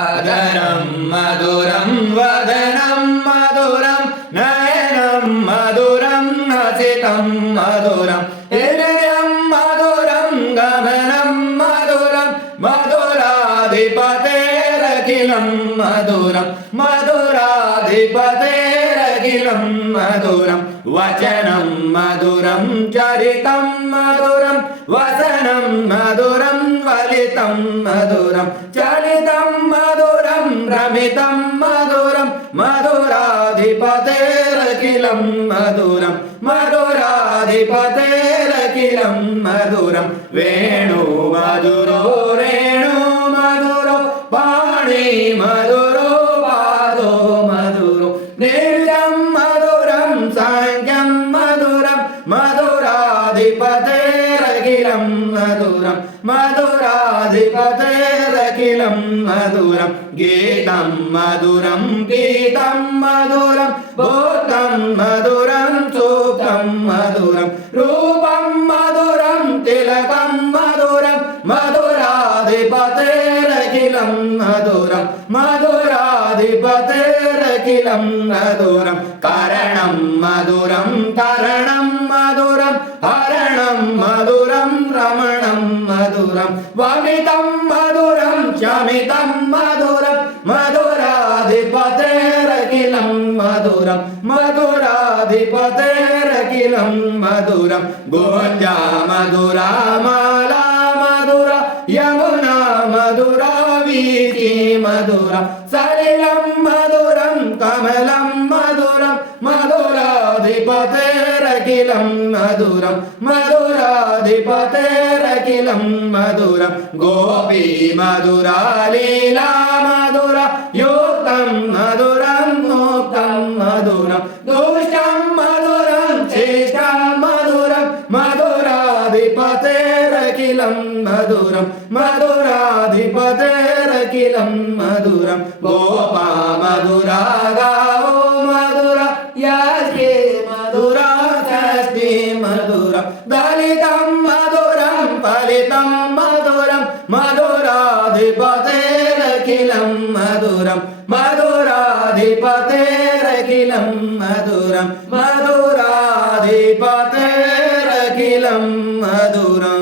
अदरं मधुरं वदनं मधुरं नयनं मधुरं हसितं मधुरं हृदयं मधुरं गमनं मधुरं मधुराधिपतेरखिलं मधुरं मधुराधिपतेरखिलं मधुरं वचनं मधुरं चरितं मधुरं वसनं मधुरं वलितं मधुरं चलितं मधुरं रमितं मधुरं मधुराधिपतेरखिलं मधुरं मधुराधिपतेरखिलं मधुरं वेणु मधुरो रेणु मधुरो पाणि मधुरो पादो मधुरो निर्जं मधुरं साङ्ख्यं मधुरं मधुराधिपतेरखिलं मधुरं मधुराधिपतेरखिलं मधुरं गीतं मधुरं गीतं मधुरं भूतं मधुरं सूक्तं मधुरं रूपं मधुरं तिलकं मधुरं मधुराधिपतेरखिलं मधुरं मधुराधिपतेरखिलं मधुरं करणं मधुरं तरणं मधुरं हरणं मधुरं रमणं मधुरं वमितं मधुरं शमितं मधुरं मधुराधिपतेरखिलं मधुरं मधुराधिपतेरखिलं मधुरं गोञ्जा मधुरा माला मधुरा यमुना मधुरा वीथि मधुरा सलिलं मधुरं कमलं मधुरं मधुराधिपतेरखिलं मधुरं मधुराधिपतेरखिलं मधुरं गोपी मधुरा लीला मधुरा युक्तं मधुरं मुक्तं मधुरं दुष्टं मधुरं चेष्टं मधुरं मधुराधिपतेरखिलं मधुरं मधुराधिपतेरखिलं मधुरं गोपा मधुरा गावो मधुरा यास्के मधुरा षष्ठी मधुरा दलितं मधुरं फलितं मधुरं मधुराधिपतेरखिलं मधुरं मधुराधिपतेरखिलं मधुरं मधुराधिपतेरखिलं मधुरम्।